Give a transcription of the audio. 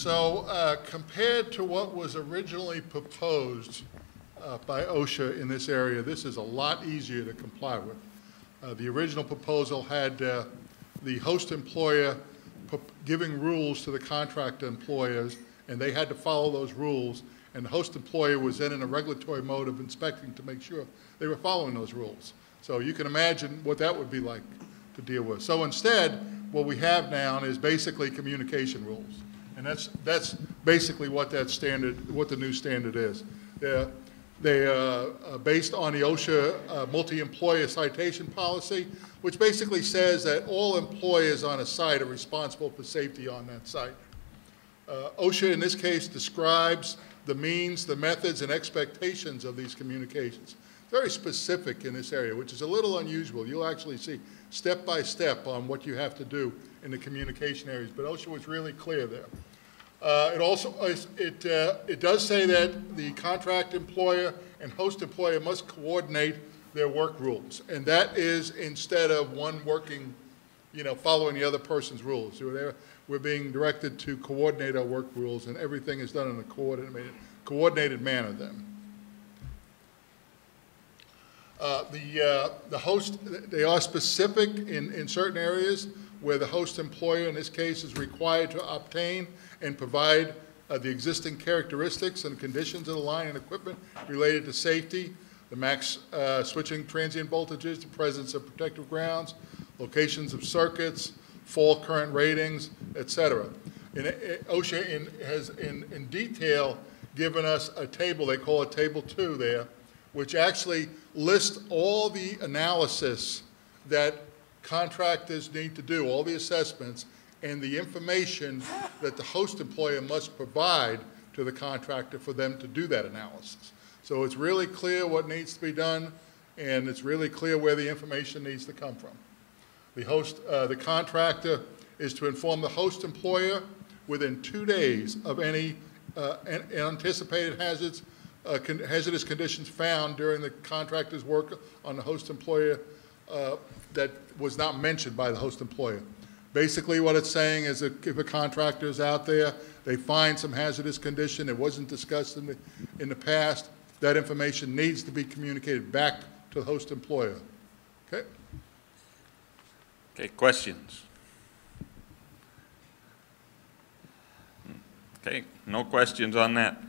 So compared to what was originally proposed by OSHA in this area, this is a lot easier to comply with. The original proposal had the host employer giving rules to the contractor employers, and they had to follow those rules, and the host employer was then in a regulatory mode of inspecting to make sure they were following those rules. So you can imagine what that would be like to deal with. So instead, what we have now is basically communication rules. And that's basically what that standard, what the new standard is. They are based on the OSHA multi-employer citation policy, which basically says that all employers on a site are responsible for safety on that site. OSHA in this case describes the means, the methods, and expectations of these communications. Very specific in this area, which is a little unusual. You'll actually see step by step on what you have to do in the communication areas, but OSHA was really clear there. It does say that the contract employer and host employer must coordinate their work rules, and that is instead of one working, following the other person's rules. So we're being directed to coordinate our work rules, and everything is done in a coordinated manner then. The host, they are specific in certain areas where the host employer, in this case, is required to obtain and provide the existing characteristics and conditions of the line and equipment related to safety, the max switching transient voltages, the presence of protective grounds, locations of circuits, fault current ratings, etc. OSHA has in detail given us a table, they call it Table 2 there, which actually lists all the analysis that contractors need to do, all the assessments, and the information that the host employer must provide to the contractor for them to do that analysis. So it's really clear what needs to be done, and it's really clear where the information needs to come from. The contractor is to inform the host employer within 2 days of any anticipated hazardous conditions found during the contractor's work on the host employer that was not mentioned by the host employer. Basically what it's saying is that if a contractor is out there, they find some hazardous condition that wasn't discussed in the past, that information needs to be communicated back to the host employer. Okay? Okay, questions? Okay, no questions on that.